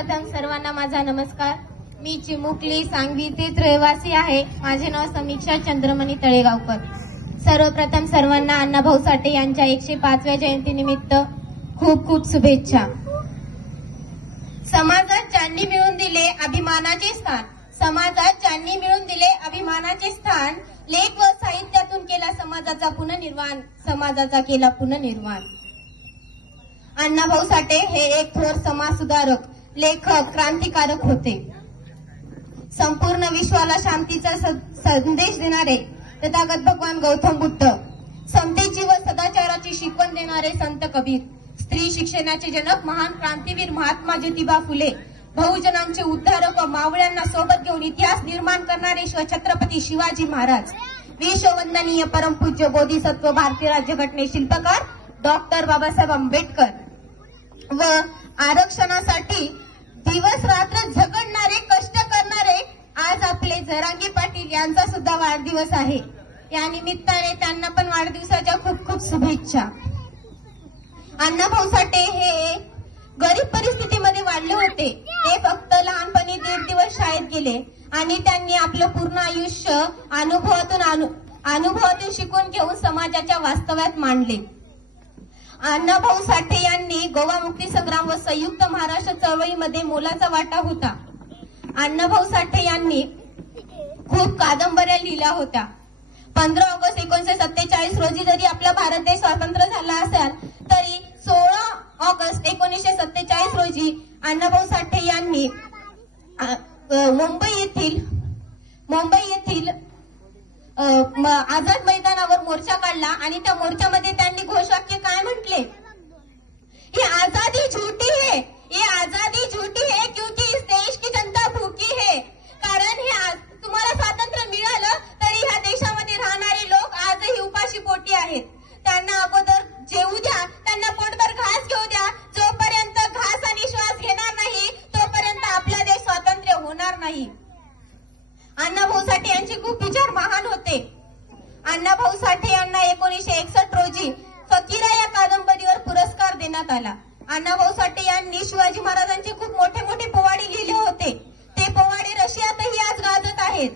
सर्वप्रथम सर्वांना माझा नमस्कार. मी चिमुकली सांगवीतीत रहिवासी आहे. माझे नाव समीक्षा चंद्रमणी तळेगावकर. सर्वप्रथम सर्वांना अण्णाभाऊ साठे यांच्या 105व्या जयंतीनिमित्त खूप खूप शुभेच्छा. समाजात ज्यांनी मिळवून दिले अभिमानाचे स्थान, समाजात ज्यांनी मिळवून दिले अभिमानाचे स्थान, लेख व साहित्यातून केला समाजाचा पुनर्निर्माण, समाजाचा केला पुनर्निर्माण. अण्णाभाऊ साठे हे एक थोर समाज सुधारक, लेखक, क्रांतिकारक होते. संपूर्ण विश्वाला शांतीचा संदेश देणारे तथागत भगवान गौतम बुद्ध, समतेची व सदाचाराची शिकवण देणारे संत कबीर, स्त्री शिक्षणाचे जनक महान क्रांतीवीर महात्मा ज्योतिबा फुले, बहुजनांचे उद्धारक व मावळ्यांना सोबत घेऊन इतिहास निर्माण करणारे छत्रपती शिवाजी महाराज, विश्ववंदनीय परमपूज्य बोधिसत्व भारतीय राज्यघटने शिल्पकार डॉक्टर बाबासाहेब आंबेडकर व आरक्षणासाठी दिवस रात्र झगडणारे, कष्ट करणारे आज आपले जरांगे पाटील यांचा सुद्धा वाढदिवस आहे. या निमित्ताने त्यांना पण वाढदिवसाच्या खूप खूप शुभेच्छा. अण्णाभाऊ साठे हे गरीब परिस्थितीमध्ये वाढले होते. ते फक्त लहानपणी 1.5 दिवस शाळेत गेले आणि त्यांनी आपलं पूर्ण आयुष्य अनुभवातून शिकून घेऊन समाजाच्या वास्तव्यात मांडले. अण्णाभाऊ साठे यांनी गोवा मुक्ती संग्राम व संयुक्त महाराष्ट्र चळवळीमध्ये मोलाचा वाटा होता. अण्णाभाऊ साठे यांनी खूप कादंबऱ्या लिहिल्या होत्या. 15 ऑगस्ट 1947 रोजी जरी आपला भारत देश स्वतंत्र झाला असेल तरी 16 ऑगस्ट 1947 रोजी अण्णाभाऊ साठे यांनी मुंबई येथील आझाद मैदानावर मोर्चा काढला आणि त्या मोर्चामध्ये त्यांनी घोषवाक्य काय म्हटले, ये आजादी झूठी है, ये आजादी झूठी है क्योंकि इस देश की जनता भूखी है. कारण हे तुम्हाला स्वातंत्र्य मिळालं तरी ह्या देशामध्ये राहणारे लोक आजही उपाशी पोटी आहेत. त्यांना अगोदर जेवू द्या, त्यांना पोटभर घास घेऊ द्या. जोपर्यंत घास आणि श्वास घेणार नाही तोपर्यंत आपला देश स्वातंत्र्य होणार नाही. अण्णाभाऊ साठे यांचे खूप विचार महान होते. अण्णाभाऊ साठे यांना 1961 रोजी फकीरा या कादंबरीवर पुरस्कार देण्यात आला. अण्णाभाऊ साठे यांनी शिवाजी महाराजांचे खूप मोठे मोठे पोवाडे लिहिले होते. ते पोवाडे रशियातही आज गाजत आहेत.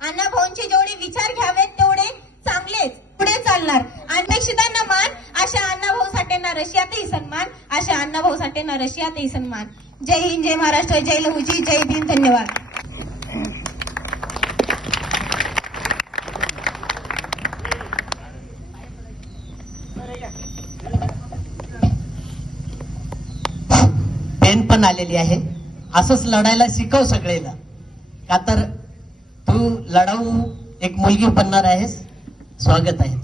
अण्णाभाऊंचे जेवढे विचार घ्यावेत तेवढे चांगलेच पुढे चालणार. अनपेक्षितांना मान, अशा अण्णाभाऊ साठेंना रशियातही सन्मान, अशा अण्णाभाऊ साठेंना रशियातही सन्मान. जय हिंद, जय महाराष्ट्र, जय लहुजी, जय भीम. धन्यवाद. पेन पण आलेली आहे. असंच लढायला शिकव सगळेला, का तर तू लढाऊ एक मुलगी बनणार आहेस. स्वागत आहे.